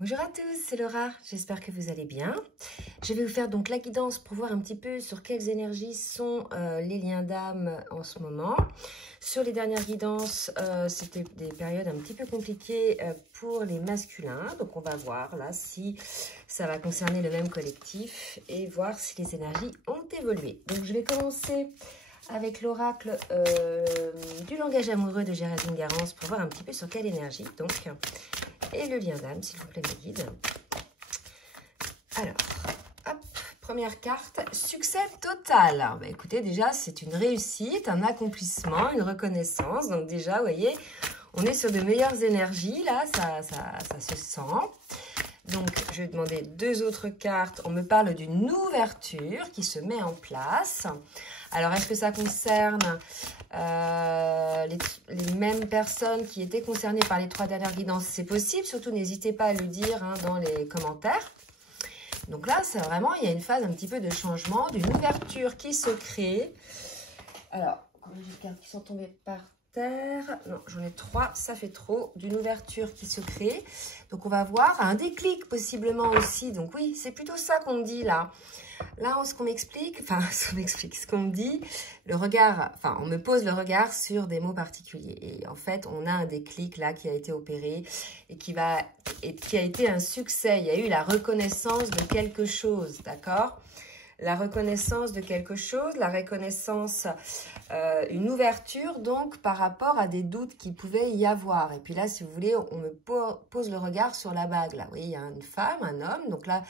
Bonjour à tous, c'est Laura, j'espère que vous allez bien. Je vais vous faire donc la guidance pour voir un petit peu sur quelles énergies sont les liens d'âme en ce moment. Sur les dernières guidances, c'était des périodes un petit peu compliquées pour les masculins. Donc on va voir là si ça va concerner le même collectif et voir si les énergies ont évolué. Donc je vais commencer avec l'oracle du langage amoureux de Géraldine Garance pour voir un petit peu sur quelle énergie. Donc, et le lien d'âme, s'il vous plaît, mes guides. Alors, hop, première carte, succès total. Alors, bah, écoutez, déjà, c'est une réussite, un accomplissement, une reconnaissance. Donc déjà, vous voyez, on est sur de meilleures énergies, là, ça se sent. Donc, je vais demander deux autres cartes. On me parle d'une ouverture qui se met en place. Alors, est-ce que ça concerne les mêmes personnes qui étaient concernées par les trois dernières guidances? C'est possible. Surtout, n'hésitez pas à le dire dans les commentaires. Donc là, c'est vraiment, il y a une phase un petit peu de changement, d'une ouverture qui se crée. Alors, combien j'ai de cartes qui sont tombées par terre? Non, j'en ai trois, ça fait trop. D'une ouverture qui se crée. Donc, on va voir un déclic possiblement aussi. Donc, oui, c'est plutôt ça qu'on me dit là. Là, ce qu'on m'explique, ce qu'on me dit, le regard, enfin, on me pose le regard sur des mots particuliers. Et en fait, on a un déclic là qui a été opéré et qui a été un succès. Il y a eu la reconnaissance de quelque chose, d'accord? La reconnaissance de quelque chose, la reconnaissance, une ouverture donc par rapport à des doutes qu'il pouvait y avoir. Et puis là, si vous voulez, on me pose le regard sur la bague. Là, vous voyez, il y a une femme, un homme, donc là,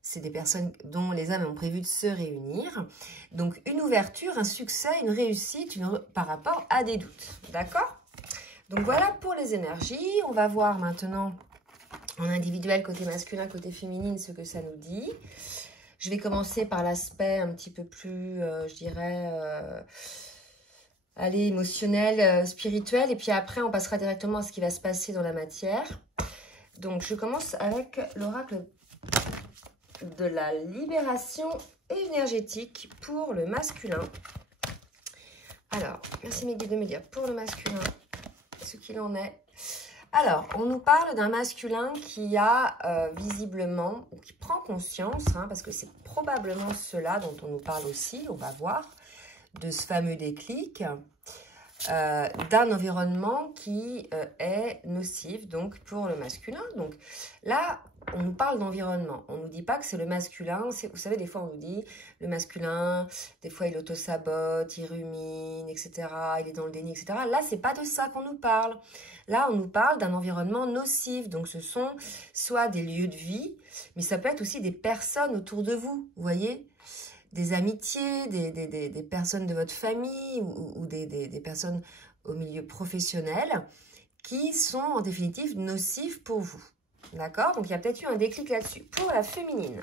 c'est des personnes dont les âmes ont prévu de se réunir. Donc, une ouverture, un succès, une réussite par rapport à des doutes. D'accord? Donc, voilà pour les énergies. On va voir maintenant en individuel, côté masculin, côté féminine, ce que ça nous dit. Je vais commencer par l'aspect un petit peu plus, je dirais, allez, émotionnel, spirituel. Et puis après, on passera directement à ce qui va se passer dans la matière. Donc, je commence avec l'oracle de la libération énergétique pour le masculin. Alors, merci mes guides de me dire pour le masculin ce qu'il en est. Alors, on nous parle d'un masculin qui a visiblement, qui prend conscience, parce que c'est probablement cela dont on nous parle aussi, on va voir, de ce fameux déclic, d'un environnement qui est nocif donc pour le masculin. Donc là, on nous parle d'environnement. On ne nous dit pas que c'est le masculin. Vous savez, des fois, on nous dit le masculin, des fois, il auto-sabote, il rumine, etc. Il est dans le déni, etc. Là, c'est pas de ça qu'on nous parle. Là, on nous parle d'un environnement nocif. Donc, ce sont soit des lieux de vie, mais ça peut être aussi des personnes autour de vous, vous voyez, des amitiés, des personnes de votre famille ou des personnes au milieu professionnel qui sont en définitive nocifs pour vous. D'accord? Donc, il y a peut-être eu un déclic là-dessus. Pour la féminine,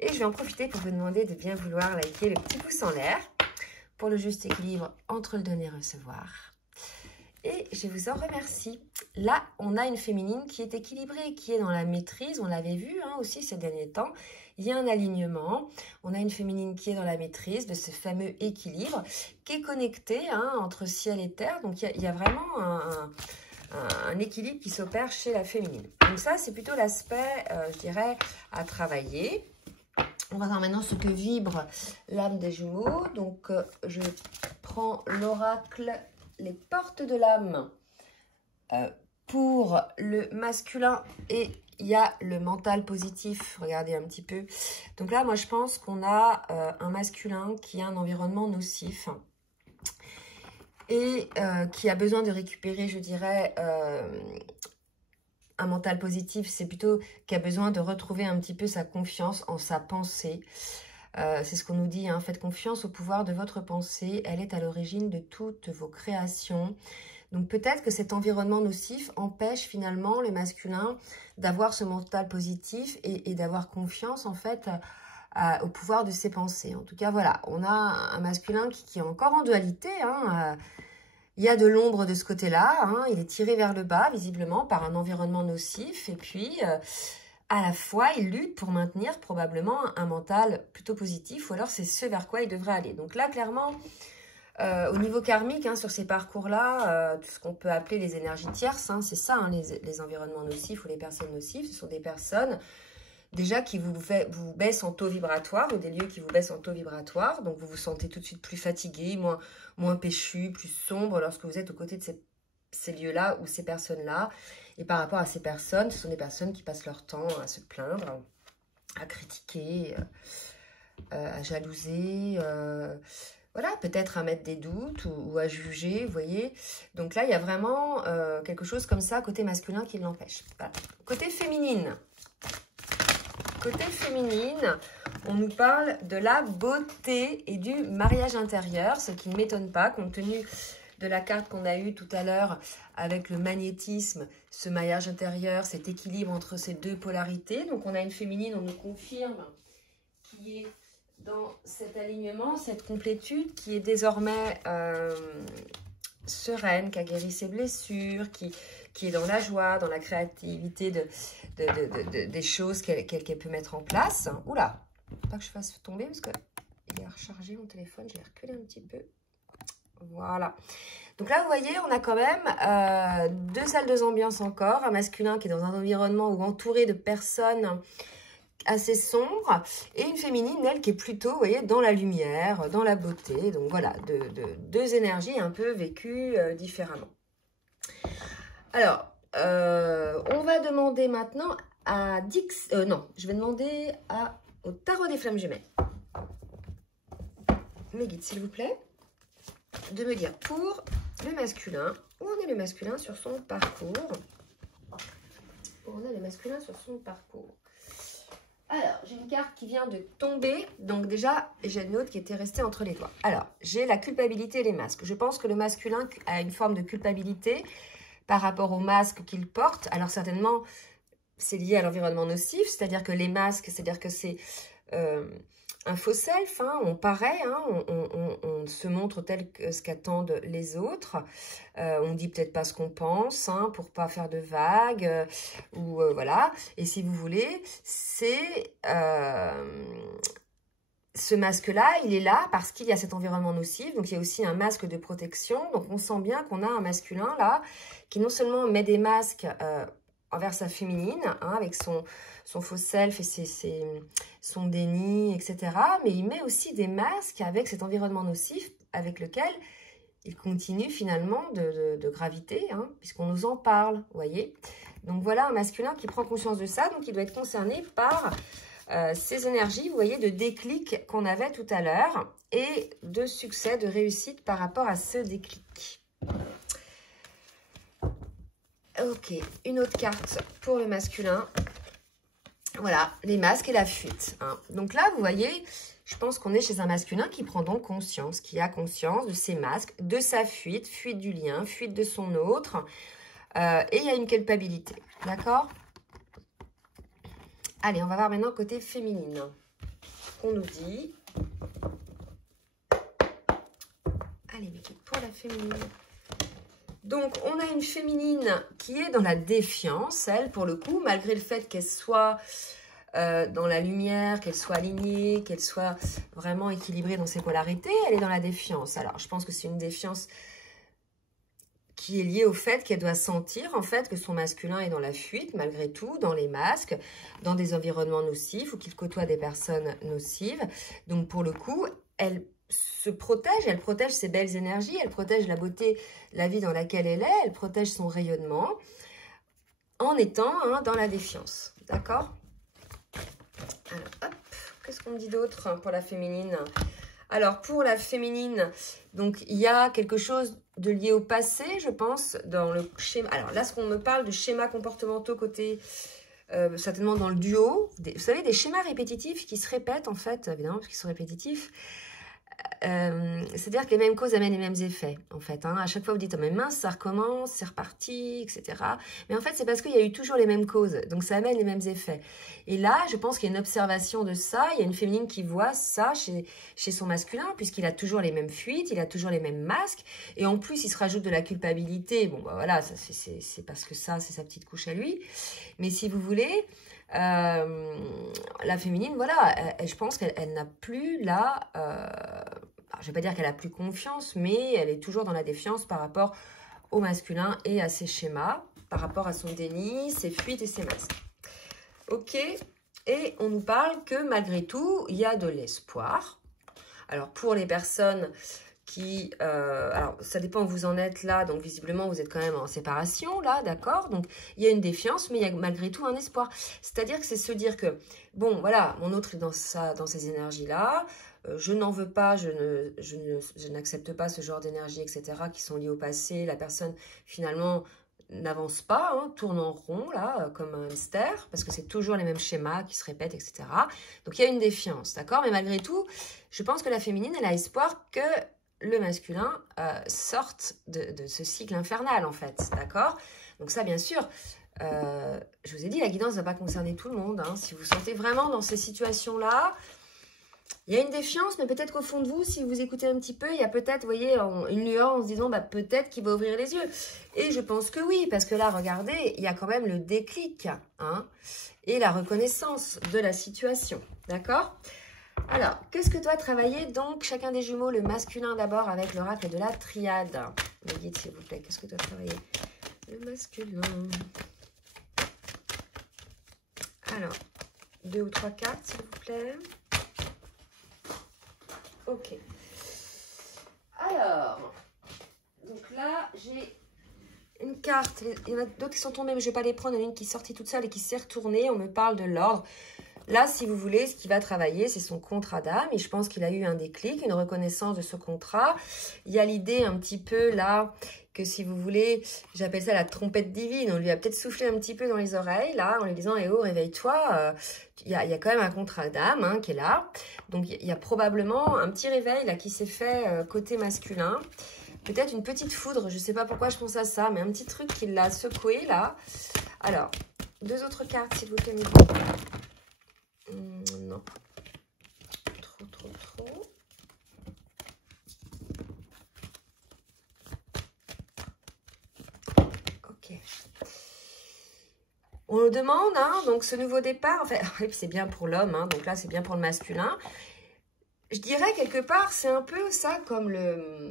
et je vais en profiter pour vous demander de bien vouloir liker le petit pouce en l'air pour le juste équilibre entre le donner et recevoir. Et je vous en remercie. Là, on a une féminine qui est équilibrée, qui est dans la maîtrise. On l'avait vu aussi ces derniers temps. Il y a un alignement. On a une féminine qui est dans la maîtrise de ce fameux équilibre, qui est connecté entre ciel et terre. Donc, il y a vraiment un équilibre qui s'opère chez la féminine. Donc ça, c'est plutôt l'aspect, je dirais, à travailler. On va voir maintenant ce que vibre l'âme des Gémeaux. Donc, je prends l'oracle, les portes de l'âme pour le masculin et il y a le mental positif. Regardez un petit peu. Donc là, moi, je pense qu'on a un masculin qui a un environnement nocif et qui a besoin de récupérer, je dirais, un mental positif. C'est plutôt qui a besoin de retrouver un petit peu sa confiance en sa pensée. C'est ce qu'on nous dit, faites confiance au pouvoir de votre pensée. Elle est à l'origine de toutes vos créations. Donc peut-être que cet environnement nocif empêche finalement le masculin d'avoir ce mental positif et d'avoir confiance en fait au pouvoir de ses pensées. En tout cas, voilà, on a un masculin qui est encore en dualité. Il y a de l'ombre de ce côté-là. Il est tiré vers le bas, visiblement, par un environnement nocif. Et puis, à la fois, il lutte pour maintenir probablement un mental plutôt positif. Ou alors, c'est ce vers quoi il devrait aller. Donc là, clairement, Au niveau karmique, hein, sur ces parcours-là, tout ce qu'on peut appeler les énergies tierces, hein, c'est ça, hein, les environnements nocifs ou les personnes nocives, ce sont des personnes déjà qui vous baissent en taux vibratoire, ou des lieux qui vous baissent en taux vibratoire, donc vous vous sentez tout de suite plus fatigué, moins péchu, plus sombre lorsque vous êtes aux côtés de ces lieux-là ou ces personnes-là. Et par rapport à ces personnes, ce sont des personnes qui passent leur temps à se plaindre, à critiquer, à jalouser, voilà, peut-être à mettre des doutes ou à juger, vous voyez. Donc là, il y a vraiment quelque chose comme ça, côté masculin, qui l'empêche. Voilà. Côté féminine. Côté féminine, on nous parle de la beauté et du mariage intérieur, ce qui ne m'étonne pas, compte tenu de la carte qu'on a eue tout à l'heure avec le magnétisme, ce mariage intérieur, cet équilibre entre ces deux polarités. Donc on a une féminine, on nous confirme, qui est dans cet alignement, cette complétude, qui est désormais sereine, qui a guéri ses blessures, qui est dans la joie, dans la créativité des choses qu'elle peut mettre en place. Oula, pas que je fasse tomber parce qu'il est rechargé mon téléphone, je vais reculer un petit peu. Voilà. Donc là, vous voyez, on a quand même deux salles, deux ambiances encore. Un masculin qui est dans un environnement ou entouré de personnes assez sombres. Et une féminine, elle, qui est plutôt, vous voyez, dans la lumière, dans la beauté. Donc voilà, deux énergies un peu vécues différemment. Alors, on va demander maintenant à Dix... non, je vais demander au tarot des flammes jumelles. Mes guides, s'il vous plaît, de me dire pour le masculin, où en est le masculin sur son parcours. Où en est le masculin sur son parcours. Alors, j'ai une carte qui vient de tomber. Donc déjà, j'ai une autre qui était restée entre les doigts. Alors, j'ai la culpabilité et les masques. Je pense que le masculin a une forme de culpabilité par rapport aux masques qu'il porte. Alors certainement, c'est lié à l'environnement nocif, c'est-à-dire que les masques, c'est-à-dire que c'est un faux self, hein, on paraît, hein, on se montre tel que ce qu'attendent les autres, on dit peut-être pas ce qu'on pense, hein, pour pas faire de vagues, ou voilà, et si vous voulez, c'est... ce masque-là, il est là parce qu'il y a cet environnement nocif, donc il y a aussi un masque de protection. Donc on sent bien qu'on a un masculin là, qui non seulement met des masques envers sa féminine, hein, avec son faux self et son déni, etc. Mais il met aussi des masques avec cet environnement nocif avec lequel il continue finalement de graviter, hein, puisqu'on nous en parle, vous voyez. Donc voilà un masculin qui prend conscience de ça, donc il doit être concerné par... ces énergies, vous voyez, de déclic qu'on avait tout à l'heure et de succès, de réussite par rapport à ce déclic. Ok, une autre carte pour le masculin. Voilà, les masques et la fuite, hein. Donc là, vous voyez, je pense qu'on est chez un masculin qui prend donc conscience, qui a conscience de ses masques, de sa fuite, fuite du lien, fuite de son autre. Et il y a une culpabilité, d'accord ? Allez, on va voir maintenant côté féminine. On nous dit... Allez, Mickey, pour la féminine. Donc, on a une féminine qui est dans la défiance, elle, pour le coup, malgré le fait qu'elle soit dans la lumière, qu'elle soit alignée, qu'elle soit vraiment équilibrée dans ses polarités, elle est dans la défiance. Alors, je pense que c'est une défiance qui est liée au fait qu'elle doit sentir, en fait, que son masculin est dans la fuite, malgré tout, dans les masques, dans des environnements nocifs ou qu'il côtoie des personnes nocives. Donc, pour le coup, elle se protège, elle protège ses belles énergies, elle protège la beauté, la vie dans laquelle elle est, elle protège son rayonnement en étant dans la défiance. D'accord ? Alors, hop, qu'est-ce qu'on dit d'autre pour la féminine ? Alors, pour la féminine, donc il y a quelque chose de lié au passé, je pense, dans le schéma. Alors là, ce qu'on me parle de schémas comportementaux côté, certainement dans le duo. Vous savez, des schémas répétitifs qui se répètent, en fait, évidemment, parce qu'ils sont répétitifs. C'est-à-dire que les mêmes causes amènent les mêmes effets, en fait. Hein. À chaque fois, vous dites, oh, mais mince, ça recommence, c'est reparti, etc. Mais en fait, c'est parce qu'il y a eu toujours les mêmes causes. Donc, ça amène les mêmes effets. Et là, je pense qu'il y a une observation de ça. Il y a une féminine qui voit ça chez son masculin, puisqu'il a toujours les mêmes fuites, il a toujours les mêmes masques. Et en plus, il se rajoute de la culpabilité. Bon, bah voilà, c'est parce que ça, c'est sa petite couche à lui. Mais si vous voulez... la féminine, voilà, je pense qu'elle n'a plus la... je ne vais pas dire qu'elle a plus confiance, mais elle est toujours dans la défiance par rapport au masculin et à ses schémas, par rapport à son déni, ses fuites et ses masques. Ok, et on nous parle que malgré tout, il y a de l'espoir. Alors, pour les personnes qui... alors, ça dépend où vous en êtes là. Donc, visiblement, vous êtes quand même en séparation, là, d'accord? Donc, il y a une défiance, mais il y a malgré tout un espoir. C'est-à-dire que c'est se dire que, bon, voilà, mon autre est dans ces énergies-là. Je n'en veux pas, je n'accepte pas ce genre d'énergie, etc., qui sont liées au passé. La personne, finalement, n'avance pas, hein, tourne en rond, là, comme un hamster, parce que c'est toujours les mêmes schémas qui se répètent, etc. Donc, il y a une défiance, d'accord? Mais malgré tout, je pense que la féminine, elle a espoir que le masculin sorte de ce cycle infernal, en fait, d'accord? Donc ça, bien sûr, je vous ai dit, la guidance ne va pas concerner tout le monde. Hein. Si vous sentez vraiment dans ces situations-là, il y a une défiance, mais peut-être qu'au fond de vous, si vous écoutez un petit peu, il y a peut-être, vous voyez, une lueur en se disant, bah, peut-être qu'il va ouvrir les yeux. Et je pense que oui, parce que là, regardez, il y a quand même le déclic, hein, et la reconnaissance de la situation, d'accord? Alors, qu'est-ce que doit travailler donc chacun des jumeaux, le masculin d'abord avec l'oracle de la triade? Me dites s'il vous plaît, qu'est-ce que doit travailler le masculin? Alors, 2 ou 3 cartes s'il vous plaît. Ok. Alors, donc là, j'ai une carte. Il y en a d'autres qui sont tombées, mais je ne vais pas les prendre. Il y en a une qui est sortie toute seule et qui s'est retournée. On me parle de l'ordre. Là, si vous voulez, ce qui va travailler, c'est son contrat d'âme. Et je pense qu'il a eu un déclic, une reconnaissance de ce contrat. Il y a l'idée un petit peu là, que si vous voulez, j'appelle ça la trompette divine. On lui a peut-être soufflé un petit peu dans les oreilles, là, en lui disant, eh oh, réveille-toi. Il y a quand même un contrat d'âme hein, qui est là. Donc, il y a probablement un petit réveil là qui s'est fait côté masculin. Peut-être une petite foudre, je ne sais pas pourquoi je pense à ça, mais un petit truc qui l'a secoué là. Alors, 2 autres cartes, s'il vous plaît, non. Trop. Ok. On le demande, hein, donc ce nouveau départ, en fait, c'est bien pour l'homme, hein, donc là c'est bien pour le masculin. Je dirais quelque part, c'est un peu ça comme le...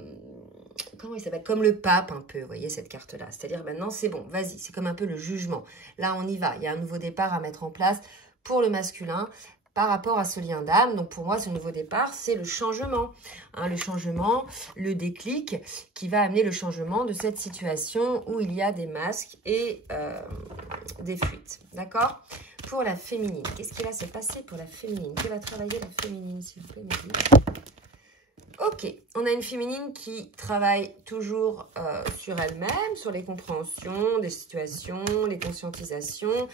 Comment il s'appelle? Comme le pape un peu, vous voyez cette carte-là. C'est-à-dire maintenant c'est bon, vas-y, c'est comme un peu le jugement. Là on y va, il y a un nouveau départ à mettre en place pour le masculin par rapport à ce lien d'âme. Donc pour moi, ce nouveau départ, c'est le changement. Hein, le changement, le déclic qui va amener le changement de cette situation où il y a des masques et des fuites. D'accord? Pour la féminine, qu'est-ce qui va se passer pour la féminine? Qui va travailler la féminine, s'il vous plaît, Ok, on a une féminine qui travaille toujours sur elle-même, sur les compréhensions des situations, les conscientisations,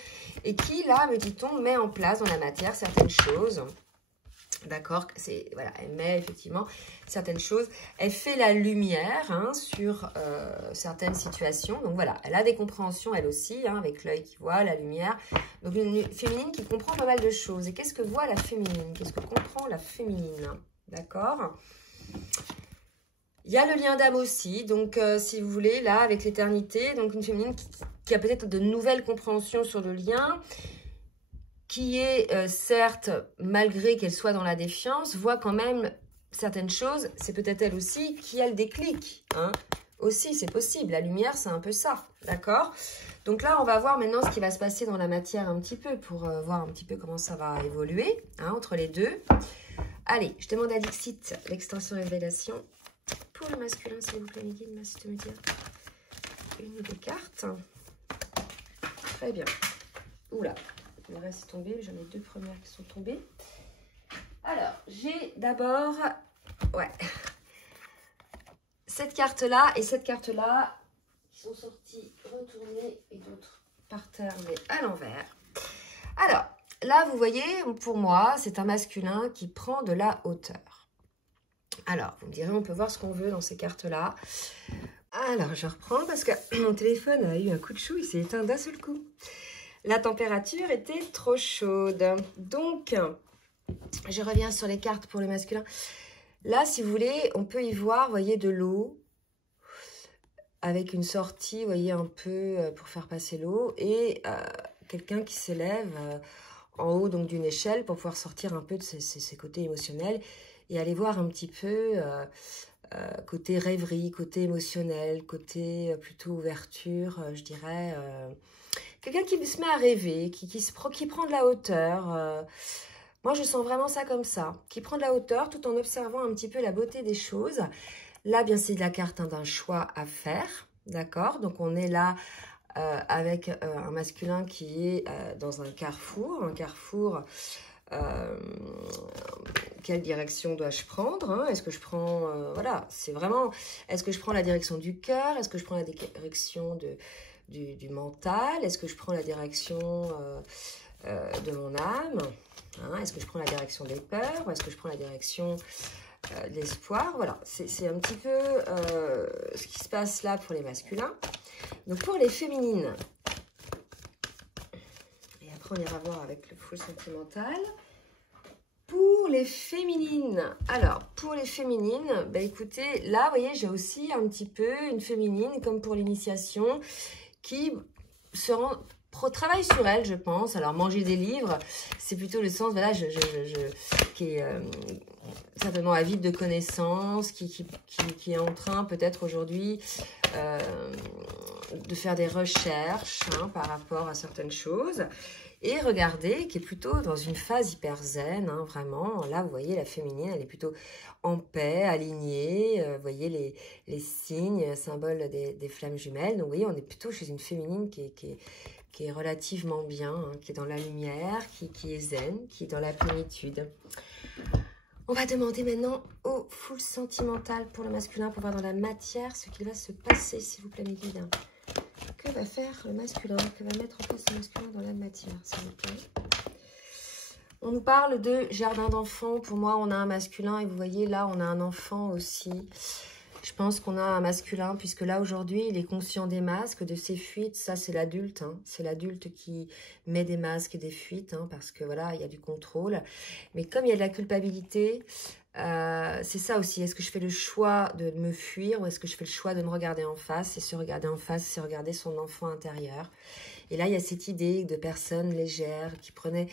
et qui, là, me dit-on, met en place dans la matière certaines choses. D'accord, voilà, elle met effectivement certaines choses. Elle fait la lumière hein, sur certaines situations. Donc voilà, elle a des compréhensions elle aussi, hein, avec l'œil qui voit, la lumière. Donc une féminine qui comprend pas mal de choses. Et qu'est-ce que voit la féminine? Qu'est-ce que comprend la féminine? D'accord. Il y a le lien d'âme aussi, donc si vous voulez, là, avec l'éternité, donc une féminine qui a peut-être de nouvelles compréhensions sur le lien, qui est, certes, malgré qu'elle soit dans la défiance, voit quand même certaines choses, c'est peut-être elle aussi qui a le déclic, hein. Aussi, c'est possible, la lumière, c'est un peu ça, d'accord? Donc là, on va voir maintenant ce qui va se passer dans la matière un petit peu, pour voir un petit peu comment ça va évoluer, hein, entre les deux. Allez, je demande à Dixit l'extension révélation. Pour le masculin, s'il vous plaît, Miguel, merci de me dire une ou deux cartes. Très bien. Oula, le reste est tombé. J'en ai 2 premières qui sont tombées. Alors, j'ai d'abord... Ouais. Cette carte-là et cette carte-là qui sont sorties retournées et d'autres par terre, mais à l'envers. Alors, là, vous voyez, pour moi, c'est un masculin qui prend de la hauteur. Alors, vous me direz, on peut voir ce qu'on veut dans ces cartes-là. Alors, je reprends parce que mon téléphone a eu un coup de chou, il s'est éteint d'un seul coup. La température était trop chaude. Donc, je reviens sur les cartes pour le masculin. Là, si vous voulez, on peut y voir, vous voyez, de l'eau avec une sortie, vous voyez, un peu pour faire passer l'eau et quelqu'un qui s'élève en haut donc d'une échelle pour pouvoir sortir un peu de ses côtés émotionnels et aller voir un petit peu côté rêverie, côté émotionnel, côté plutôt ouverture, je dirais. Quelqu'un qui se met à rêver, qui prend de la hauteur. Moi, je sens vraiment ça comme ça, qui prend de la hauteur tout en observant un petit peu la beauté des choses. Là, bien, c'est la carte d'un choix à faire, d'accord? Donc, on est là avec un masculin qui est dans un carrefour. Quelle direction dois-je prendre, hein? Est-ce que je prends, voilà, c'est vraiment, est-ce que je prends la direction du cœur? Est-ce que je prends la direction du mental? Est-ce que je prends la direction de mon âme, hein? Est-ce que je prends la direction des peurs? Ou est-ce que je prends la direction de l'espoir? Voilà, c'est un petit peu ce qui se passe là pour les masculins. Donc pour les féminines, et après on ira voir avec le full sentimental. Pour les féminines, alors pour les féminines, bah écoutez, là vous voyez j'ai aussi un petit peu une féminine comme pour l'initiation qui se rend, travaille sur elle, je pense. Alors manger des livres, c'est plutôt le sens, voilà, qui est certainement avide de connaissances, qui est en train peut-être aujourd'hui de faire des recherches hein, par rapport à certaines choses. Et regardez, qui est plutôt dans une phase hyper zen, hein, vraiment. Là, vous voyez, la féminine, elle est plutôt en paix, alignée. Vous voyez les signes, symboles des flammes jumelles. Donc, vous voyez, on est plutôt chez une féminine qui est relativement bien, hein, qui est dans la lumière, qui est zen, qui est dans la plénitude. On va demander maintenant au full sentimental pour le masculin, pour voir dans la matière ce qu'il va se passer, s'il vous plaît, mes guides. Que va faire le masculin? Que va mettre en place le masculin dans la matière, s'il vous plaît? On nous parle de jardin d'enfants. Pour moi, on a un masculin et vous voyez, là, on a un enfant aussi. Je pense qu'on a un masculin puisque là, aujourd'hui, il est conscient des masques, de ses fuites. Ça, c'est l'adulte. Hein. C'est l'adulte qui met des masques et des fuites hein, parce que, voilà, il y a du contrôle. Mais comme il y a de la culpabilité... c'est ça aussi, est-ce que je fais le choix de me fuir ou est-ce que je fais le choix de me regarder en face? Et se regarder en face, c'est regarder son enfant intérieur. Et là, il y a cette idée de personnes légères qui prenaient,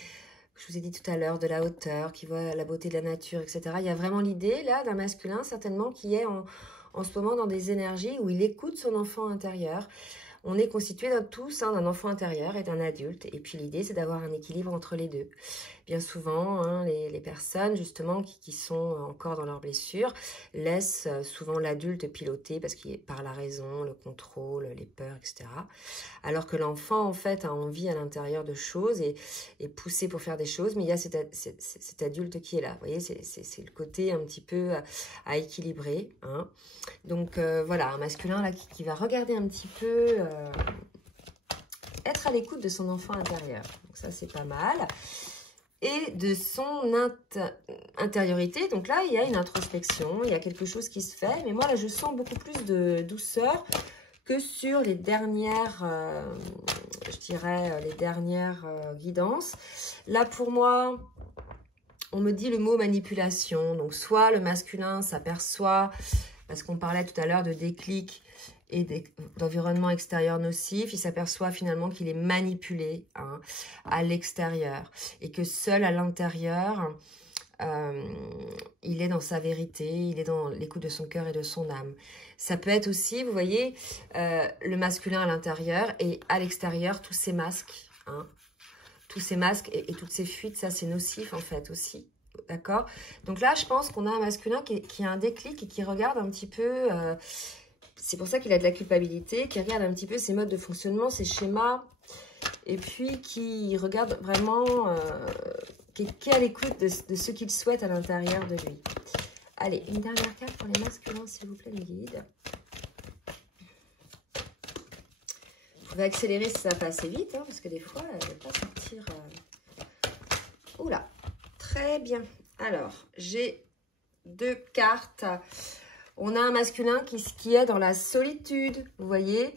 je vous ai dit tout à l'heure, de la hauteur, qui voient la beauté de la nature, etc. Il y a vraiment l'idée là d'un masculin certainement qui est en ce moment dans des énergies où il écoute son enfant intérieur. On est constitué tous hein, d'un enfant intérieur et d'un adulte. Et puis l'idée, c'est d'avoir un équilibre entre les deux. Bien souvent, hein, les personnes justement qui sont encore dans leurs blessures laissent souvent l'adulte piloter parce qu'il est par la raison, le contrôle, les peurs, etc. Alors que l'enfant, en fait, a envie à l'intérieur de choses et est poussé pour faire des choses. Mais il y a cet adulte qui est là. Vous voyez, c'est le côté un petit peu à équilibrer. Hein. Donc voilà, un masculin là qui va regarder un petit peu... être à l'écoute de son enfant intérieur. Donc ça, c'est pas mal. Et de son intériorité. Donc là, il y a une introspection, il y a quelque chose qui se fait. Mais moi, là, je sens beaucoup plus de douceur que sur les dernières, je dirais, les dernières guidances. Là, pour moi, on me dit le mot manipulation. Donc, soit le masculin s'aperçoit, parce qu'on parlait tout à l'heure de déclic, et d'environnement extérieur nocif, il s'aperçoit finalement qu'il est manipulé hein, à l'extérieur et que seul à l'intérieur, il est dans sa vérité, il est dans l'écoute de son cœur et de son âme. Ça peut être aussi, vous voyez, le masculin à l'intérieur et à l'extérieur, tous ces masques, hein, tous ces masques et toutes ces fuites, ça c'est nocif en fait aussi. D'accord? Donc là, je pense qu'on a un masculin qui a un déclic et qui regarde un petit peu... c'est pour ça qu'il a de la culpabilité, qui regarde un petit peu ses modes de fonctionnement, ses schémas, et puis qui regarde vraiment, qui est à l'écoute de ce qu'il souhaite à l'intérieur de lui. Allez, une dernière carte pour les masculins, s'il vous plaît, les guides. Vous pouvez accélérer si ça passe vite, hein, parce que des fois, elle ne va pas sortir... Oula, très bien. Alors, j'ai 2 cartes... On a un masculin qui est dans la solitude, vous voyez,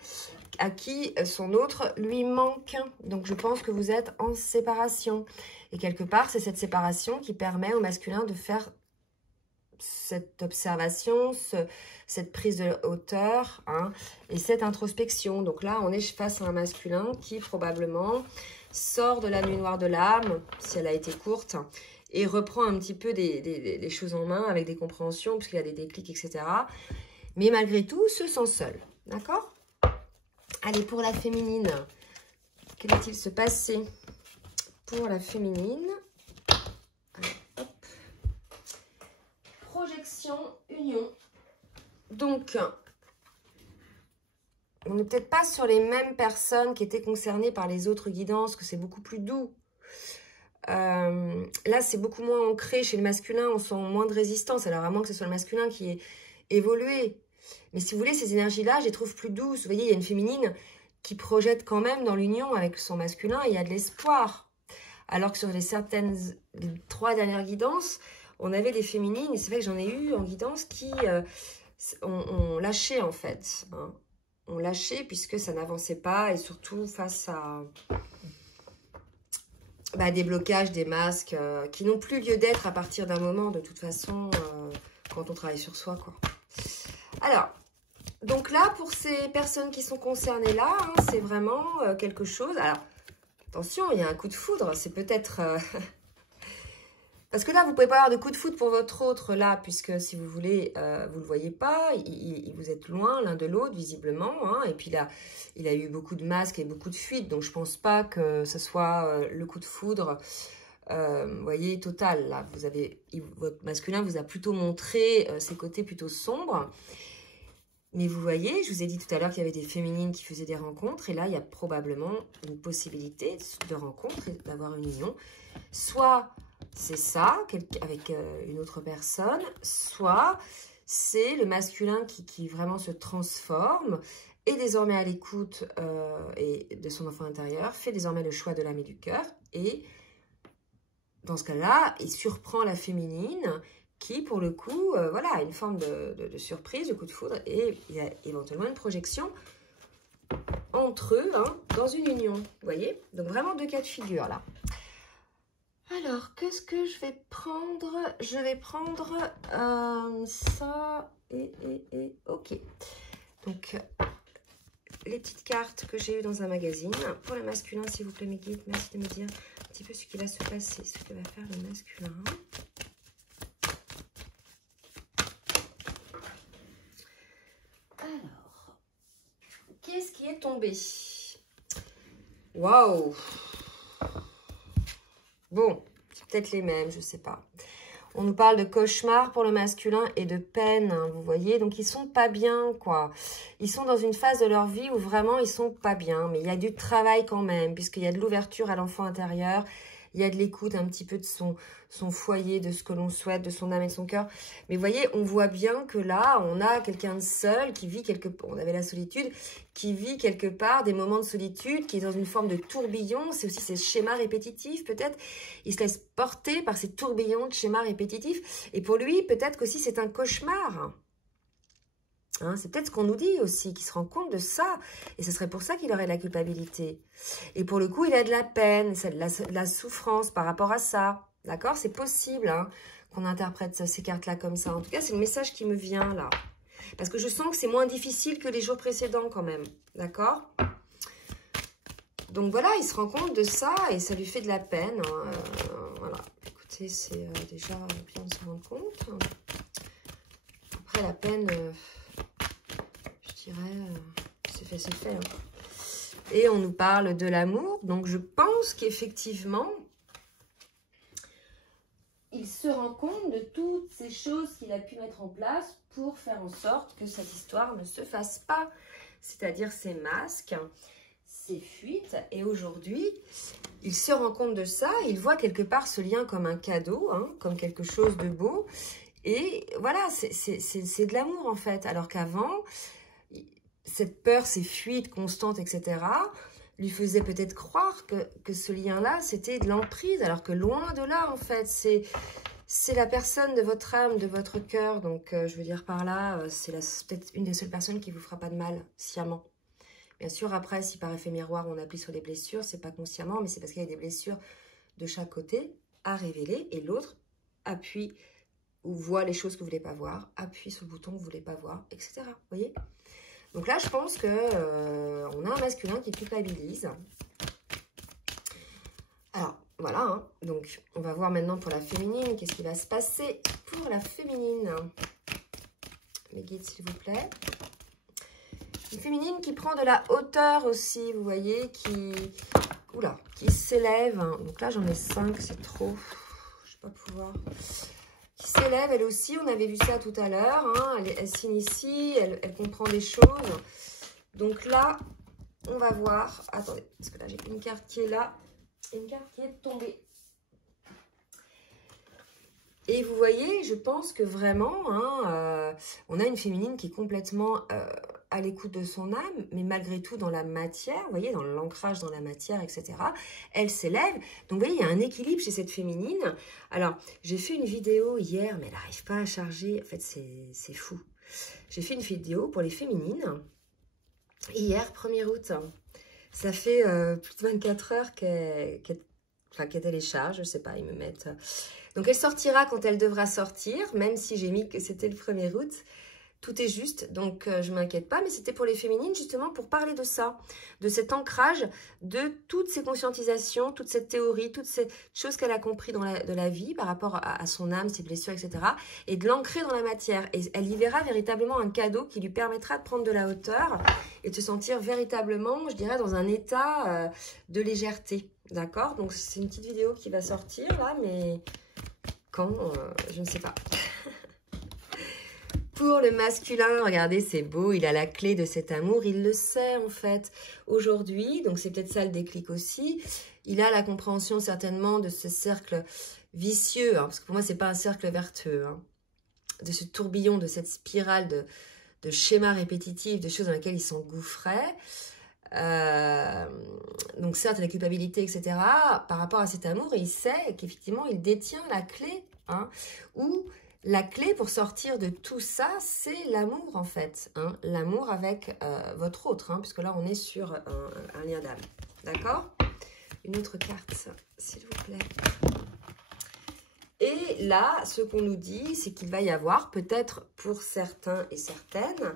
à qui son autre lui manque. Donc, je pense que vous êtes en séparation. Et quelque part, c'est cette séparation qui permet au masculin de faire cette observation, cette prise de hauteur hein, et cette introspection. Donc là, on est face à un masculin qui probablement sort de la nuit noire de l'âme, si elle a été courte, et reprend un petit peu les choses en main avec des compréhensions, puisqu'il y a des déclics, etc. Mais malgré tout, se sent seul. D'accord? Allez, pour la féminine, que va-t-il se passer pour la féminine? Allez, hop. Projection, union. Donc, on n'est peut-être pas sur les mêmes personnes qui étaient concernées par les autres guidances, que c'est beaucoup plus doux. Là, c'est beaucoup moins ancré chez le masculin, on sent moins de résistance. Alors, à moins que ce soit le masculin qui ait évolué. Mais si vous voulez, ces énergies-là, je les trouve plus douces. Vous voyez, il y a une féminine qui projette quand même dans l'union avec son masculin, et il y a de l'espoir. Alors que sur les 3 dernières guidances, on avait des féminines, et c'est vrai que j'en ai eu en guidance, qui ont lâché en fait. Hein. Ont lâché puisque ça n'avançait pas, et surtout face à des blocages, des masques qui n'ont plus lieu d'être à partir d'un moment, de toute façon, quand on travaille sur soi, quoi. Alors, donc là, pour ces personnes qui sont concernées là, hein, c'est vraiment quelque chose. Alors, attention, il y a un coup de foudre, c'est peut-être... Parce que là, vous ne pouvez pas avoir de coup de foudre pour votre autre, là, puisque si vous voulez, vous ne le voyez pas, vous êtes loin l'un de l'autre, visiblement, hein, et puis là, il a eu beaucoup de masques et beaucoup de fuites, donc je ne pense pas que ce soit le coup de foudre, vous voyez, total. Là, votre masculin vous a plutôt montré ses côtés plutôt sombres. Mais vous voyez, je vous ai dit tout à l'heure qu'il y avait des féminines qui faisaient des rencontres. Et là, il y a probablement une possibilité de rencontre et d'avoir une union. Soit c'est ça, avec une autre personne. Soit c'est le masculin qui vraiment se transforme. Et désormais à l'écoute de son enfant intérieur. Fait désormais le choix de l'âme et du cœur. Et dans ce cas-là, il surprend la féminine qui, pour le coup, voilà, a une forme de surprise, de coup de foudre, et il y a éventuellement une projection entre eux, hein, dans une union, vous voyez? Donc, vraiment 2 cas de figure, là. Alors, qu'est-ce que je vais prendre? Je vais prendre ça et ok. Donc, les petites cartes que j'ai eues dans un magazine. Pour le masculin, s'il vous plaît, mes guides, merci de me dire un petit peu ce qui va se passer, ce que va faire le masculin. Alors, qu'est-ce qui est tombé? Waouh! Bon, c'est peut-être les mêmes, je ne sais pas. On nous parle de cauchemar pour le masculin et de peine, hein, vous voyez. Donc, ils sont pas bien, quoi. Ils sont dans une phase de leur vie où vraiment, ils sont pas bien. Mais il y a du travail quand même, puisqu'il y a de l'ouverture à l'enfant intérieur. Il y a de l'écoute un petit peu de son foyer, de ce que l'on souhaite, de son âme et de son cœur. Mais vous voyez, on voit bien que là, on a quelqu'un de seul qui vit quelque part. On avait la solitude, qui vit quelque part des moments de solitude, qui est dans une forme de tourbillon. C'est aussi ces schémas répétitifs, peut-être. Il se laisse porter par ces tourbillons de schémas répétitifs. Et pour lui, peut-être qu'aussi c'est un cauchemar. Hein, c'est peut-être ce qu'on nous dit aussi, qu'il se rend compte de ça. Et ce serait pour ça qu'il aurait de la culpabilité. Et pour le coup, il a de la peine, de la souffrance par rapport à ça. D'accord? C'est possible hein, qu'on interprète ces cartes-là comme ça. En tout cas, c'est le message qui me vient là. Parce que je sens que c'est moins difficile que les jours précédents quand même. D'accord? Donc voilà, il se rend compte de ça et ça lui fait de la peine. Hein. Voilà. Écoutez, c'est déjà bien de se rendre compte. Après, la peine... je dirais, c'est fait. Hein. Et on nous parle de l'amour. Donc, je pense qu'effectivement, il se rend compte de toutes ces choses qu'il a pu mettre en place pour faire en sorte que cette histoire ne se fasse pas. C'est-à-dire ces masques, ces fuites. Et aujourd'hui, il se rend compte de ça. Il voit quelque part ce lien comme un cadeau, hein, comme quelque chose de beau. Et voilà, c'est de l'amour en fait. Alors qu'avant... cette peur, ces fuites constantes, etc., lui faisait peut-être croire que ce lien-là, c'était de l'emprise, alors que loin de là, en fait, c'est la personne de votre âme, de votre cœur. Donc, je veux dire par là, c'est peut-être une des seules personnes qui ne vous fera pas de mal, sciemment. Bien sûr, après, si par effet miroir, on appuie sur des blessures, c'est pas consciemment, mais c'est parce qu'il y a des blessures de chaque côté à révéler, et l'autre appuie ou voit les choses que vous ne voulez pas voir, appuie sur le bouton que vous ne voulez pas voir, etc. Vous voyez ? Donc là, je pense qu'on a un masculin qui culpabilise. Alors, Voilà, hein. Donc on va voir maintenant pour la féminine, qu'est-ce qui va se passer pour la féminine. Les guides, s'il vous plaît. Une féminine qui prend de la hauteur aussi, vous voyez, qui s'élève. Donc là, j'en ai 5, c'est trop. Je ne vais pas pouvoir. Qui s'élève, elle aussi, on avait vu ça tout à l'heure. Hein. Elle s'initie, elle comprend des choses. Donc là, on va voir. Attendez, parce que là, j'ai une carte qui est là. Une carte qui est tombée. Et vous voyez, je pense que vraiment, hein, on a une féminine qui est complètement à l'écoute de son âme, mais malgré tout dans la matière, vous voyez, dans l'ancrage dans la matière, etc. Elle s'élève. Donc, vous voyez, il y a un équilibre chez cette féminine. Alors, j'ai fait une vidéo hier, mais elle n'arrive pas à charger. En fait, c'est fou. J'ai fait une vidéo pour les féminines. Hier, 1er août. Ça fait plus de 24 heures qu'elle télécharge, je ne sais pas, ils me mettent... Donc, elle sortira quand elle devra sortir, même si j'ai mis que c'était le 1er août. Tout est juste, donc je ne m'inquiète pas. Mais c'était pour les féminines, justement, pour parler de ça, de cet ancrage, de toutes ces conscientisations, toute cette théorie, toutes ces choses qu'elle a compris de la vie par rapport à son âme, ses blessures, etc. Et de l'ancrer dans la matière. Et elle y verra véritablement un cadeau qui lui permettra de prendre de la hauteur et de se sentir véritablement, je dirais, dans un état de légèreté. D'accord? Donc, c'est une petite vidéo qui va sortir, là, mais... Quand, je ne sais pas. Pour le masculin, regardez, c'est beau, il a la clé de cet amour, il le sait en fait aujourd'hui, donc c'est peut-être ça le déclic aussi. Il a la compréhension certainement de ce cercle vicieux, hein, parce que pour moi, c'est pas un cercle vertueux, hein, de ce tourbillon, de cette spirale de schémas répétitifs, de choses dans lesquelles il s'engouffrait. Donc certes la culpabilité etc. par rapport à cet amour, et il sait qu'effectivement il détient la clé, hein, ou la clé pour sortir de tout ça, c'est l'amour en fait, hein, l'amour avec votre autre, hein, puisque là on est sur un lien d'âme, d'accord. Une autre carte s'il vous plaît. Et là ce qu'on nous dit, c'est qu'il va y avoir peut-être pour certains et certaines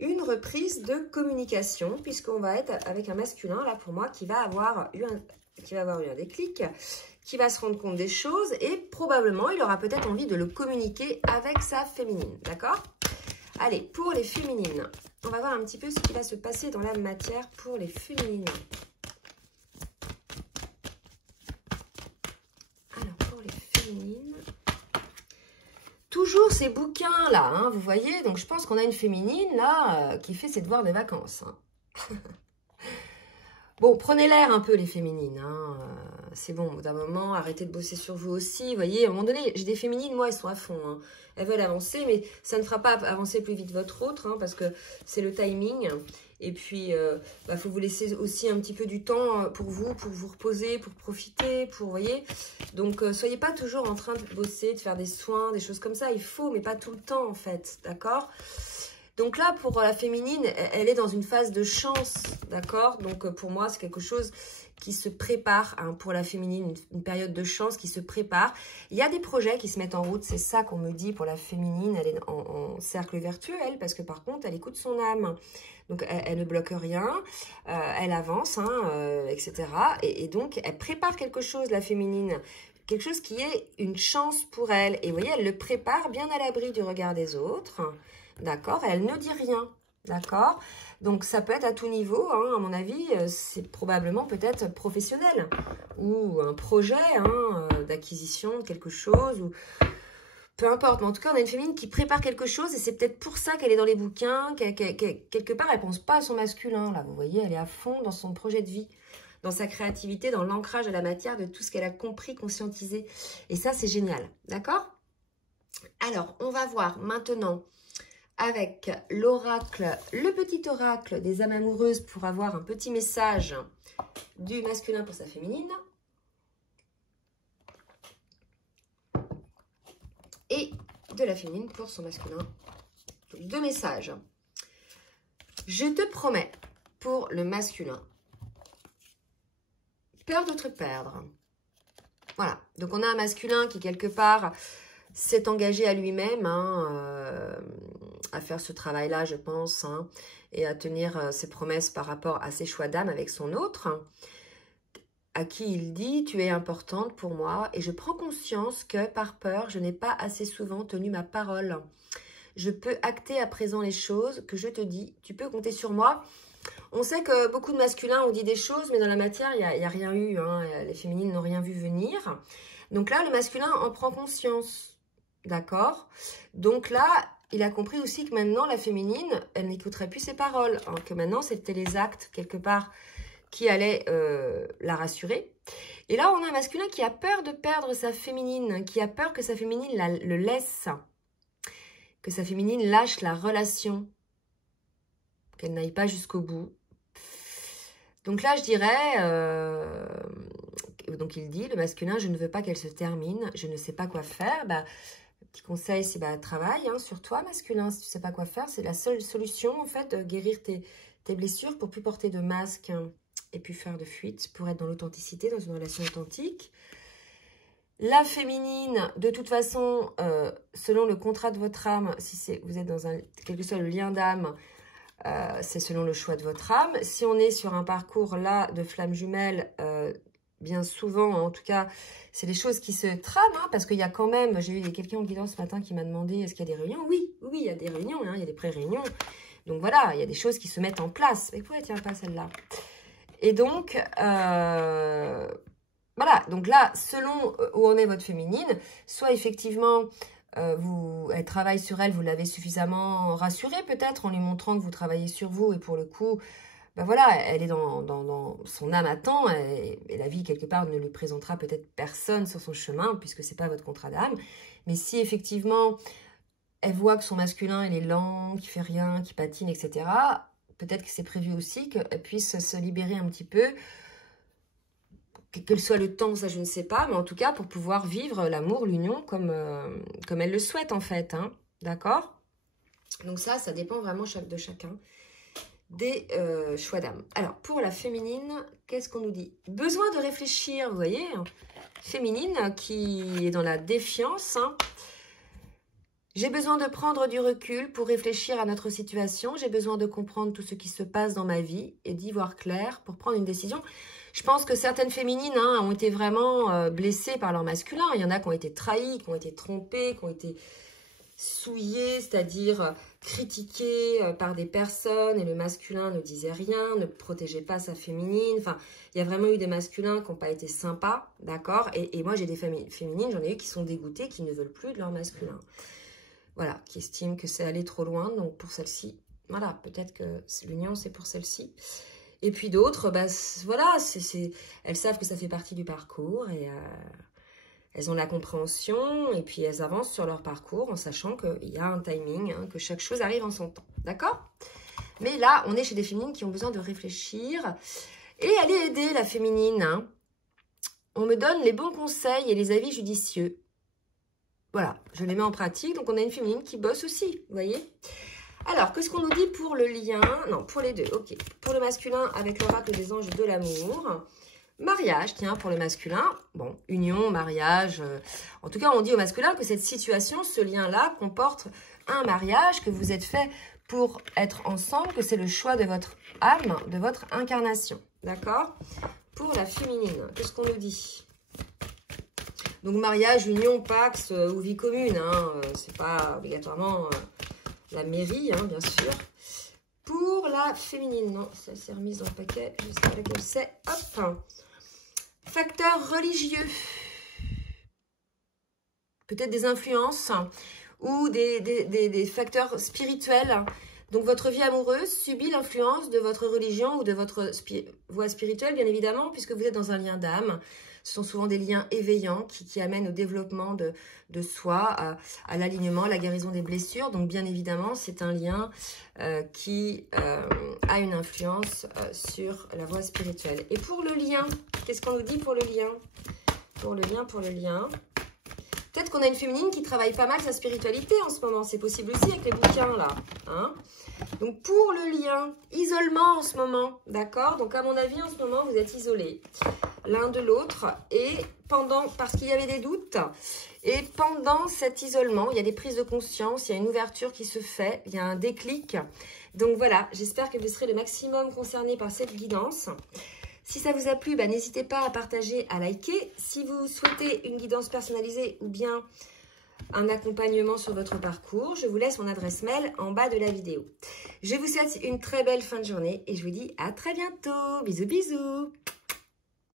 une reprise de communication, puisqu'on va être avec un masculin, là pour moi, qui va avoir eu un déclic, qui va se rendre compte des choses, et probablement, il aura peut-être envie de le communiquer avec sa féminine, d'accord? Allez, pour les féminines, on va voir un petit peu ce qui va se passer dans la matière pour les féminines. Alors, pour les féminines... Toujours ces bouquins-là, hein, vous voyez. Donc, je pense qu'on a une féminine, là, qui fait ses devoirs des vacances. Hein. Bon, prenez l'air un peu, les féminines. Hein. C'est bon, au bout d'un moment, arrêtez de bosser sur vous aussi. Vous voyez, à un moment donné, j'ai des féminines, moi, elles sont à fond. Hein. Elles veulent avancer, mais ça ne fera pas avancer plus vite votre autre, hein, parce que c'est le timing. Et puis, faut vous laisser aussi un petit peu du temps pour vous reposer, pour profiter, vous voyez. Donc, soyez pas toujours en train de bosser, de faire des soins, des choses comme ça. Il faut, mais pas tout le temps, en fait, d'accord? Donc là, pour la féminine, elle est dans une phase de chance, d'accord? Donc, pour moi, c'est quelque chose qui se prépare, hein, pour la féminine, une période de chance qui se prépare. Il y a des projets qui se mettent en route, c'est ça qu'on me dit pour la féminine. Elle est en cercle vertueux, elle, parce que par contre, elle écoute son âme. Donc, elle ne bloque rien, elle avance, hein, etc. Et donc, elle prépare quelque chose, la féminine. Quelque chose qui est une chance pour elle. Et vous voyez, elle le prépare bien à l'abri du regard des autres. D'accord? Elle ne dit rien. D'accord? Donc, ça peut être à tout niveau, hein, à mon avis. C'est probablement peut-être professionnel. Ou un projet, hein, d'acquisition de quelque chose. Ou... peu importe, mais en tout cas, on a une féminine qui prépare quelque chose et c'est peut-être pour ça qu'elle est dans les bouquins, quelque part, elle ne pense pas à son masculin. Là, vous voyez, elle est à fond dans son projet de vie, dans sa créativité, dans l'ancrage de la matière, de tout ce qu'elle a compris, conscientisé. Et ça, c'est génial, d'accord? Alors, on va voir maintenant avec l'oracle, le petit oracle des âmes amoureuses pour avoir un petit message du masculin pour sa féminine. Et de la féminine pour son masculin. Donc, 2 messages. Je te promets, pour le masculin, peur de te perdre. Voilà. Donc, on a un masculin qui, quelque part, s'est engagé à lui-même, hein, à faire ce travail-là, je pense, hein, et à tenir ses promesses par rapport à ses choix d'âme avec son autre. à qui il dit « Tu es importante pour moi et je prends conscience que, par peur, je n'ai pas assez souvent tenu ma parole. Je peux acter à présent les choses que je te dis. Tu peux compter sur moi. » On sait que beaucoup de masculins ont dit des choses, mais dans la matière, il n'y a rien eu. Hein. Les féminines n'ont rien vu venir. Donc là, le masculin en prend conscience. D'accord? Donc là, il a compris aussi que maintenant, la féminine, elle n'écouterait plus ses paroles. Hein, que maintenant, c'était les actes, quelque part, qui allaient la rassurer. Et là, on a un masculin qui a peur de perdre sa féminine, qui a peur que sa féminine le laisse, que sa féminine lâche la relation, qu'elle n'aille pas jusqu'au bout. Donc là, je dirais, donc il dit, le masculin, je ne veux pas qu'elle se termine, je ne sais pas quoi faire. Bah, petit conseil, c'est travaille hein, sur toi, masculin, si tu ne sais pas quoi faire. C'est la seule solution, en fait, de guérir tes blessures pour plus porter de masque et plus faire de fuite, pour être dans l'authenticité, dans une relation authentique. La féminine, de toute façon, selon le contrat de votre âme, si vous êtes dans quel que soit le lien d'âme, c'est selon le choix de votre âme. Si on est sur un parcours là de flamme jumelle, bien souvent, en tout cas, c'est des choses qui se trament, hein, parce qu'il y a quand même, j'ai eu quelqu'un en guidance ce matin qui m'a demandé est-ce qu'il y a des réunions? Oui, il y a des réunions, hein, il y a des pré-réunions. Donc voilà, il y a des choses qui se mettent en place. Mais pourquoi elle ne tient pas celle-là? Et donc, voilà, donc là, selon où en est votre féminine, soit effectivement, elle travaille sur elle, vous l'avez suffisamment rassurée peut-être en lui montrant que vous travaillez sur vous et pour le coup, ben voilà, elle est dans son âme à temps et la vie quelque part ne lui présentera peut-être personne sur son chemin puisque c'est pas votre contrat d'âme. Mais si effectivement elle voit que son masculin il est lent, qu'il fait rien, qu'il patine, etc., peut-être que c'est prévu aussi qu'elle puisse se libérer un petit peu. Quel soit le temps, ça je ne sais pas, mais en tout cas pour pouvoir vivre l'amour, l'union comme elle le souhaite en fait, hein, d'accord? Donc ça dépend vraiment de chacun des choix d'âme. Alors pour la féminine, qu'est-ce qu'on nous dit? Besoin de réfléchir, vous voyez, hein, féminine qui est dans la défiance, hein. J'ai besoin de prendre du recul pour réfléchir à notre situation, j'ai besoin de comprendre tout ce qui se passe dans ma vie et d'y voir clair pour prendre une décision. Je pense que certaines féminines hein, ont été vraiment blessées par leur masculin. Il y en a qui ont été trahies, qui ont été trompées, qui ont été souillées, c'est-à-dire critiquées par des personnes et le masculin ne disait rien, ne protégeait pas sa féminine. Enfin, il y a vraiment eu des masculins qui n'ont pas été sympas, d'accord? Et moi, j'ai des féminines, j'en ai eu qui sont dégoûtées, qui ne veulent plus de leur masculin. Voilà, qui estiment que c'est aller trop loin. Donc pour celle-ci, voilà, peut-être que l'union, c'est pour celle-ci. Et puis d'autres, bah, voilà, elles savent que ça fait partie du parcours et elles ont la compréhension et puis elles avancent sur leur parcours en sachant qu'il y a un timing, hein, que chaque chose arrive en son temps, d'accord? Mais là, on est chez des féminines qui ont besoin de réfléchir et aller aider la féminine. Hein. On me donne les bons conseils et les avis judicieux. Voilà, je les mets en pratique, donc on a une féminine qui bosse aussi, vous voyez? Alors, qu'est-ce qu'on nous dit pour le lien? Non, pour les deux, ok. Pour le masculin, avec l'oracle des anges de l'amour. Mariage, tiens, pour le masculin. Bon, union, mariage. En tout cas, on dit au masculin que cette situation, ce lien-là, comporte un mariage, que vous êtes fait pour être ensemble, que c'est le choix de votre âme, de votre incarnation. D'accord? Pour la féminine, qu'est-ce qu'on nous dit? Donc, mariage, union, pax ou vie commune. Hein, c'est pas obligatoirement... la mairie, hein, bien sûr. Pour la féminine, non, ça s'est remise dans le paquet, je sais pas lequel c'est. Hop. Facteur religieux. Peut-être des influences ou des facteurs spirituels. Donc, votre vie amoureuse subit l'influence de votre religion ou de votre voie spirituelle, bien évidemment, puisque vous êtes dans un lien d'âme. Ce sont souvent des liens éveillants qui amènent au développement de soi, à l'alignement, à la guérison des blessures. Donc, bien évidemment, c'est un lien qui a une influence sur la voie spirituelle. Et pour le lien, qu'est-ce qu'on nous dit pour le lien? Pour le lien. Peut-être qu'on a une féminine qui travaille pas mal sa spiritualité en ce moment. C'est possible aussi avec les bouquins, là. Hein? Donc, pour le lien, isolement en ce moment, d'accord? Donc, à mon avis, en ce moment, vous êtes isolés l'un de l'autre. Et parce qu'il y avait des doutes, et pendant cet isolement, il y a des prises de conscience, il y a une ouverture qui se fait, il y a un déclic. Donc, voilà, j'espère que vous serez le maximum concernés par cette guidance. Si ça vous a plu, n'hésitez pas à partager, à liker. Si vous souhaitez une guidance personnalisée ou bien un accompagnement sur votre parcours, je vous laisse mon adresse mail en bas de la vidéo. Je vous souhaite une très belle fin de journée et je vous dis à très bientôt. Bisous, bisous.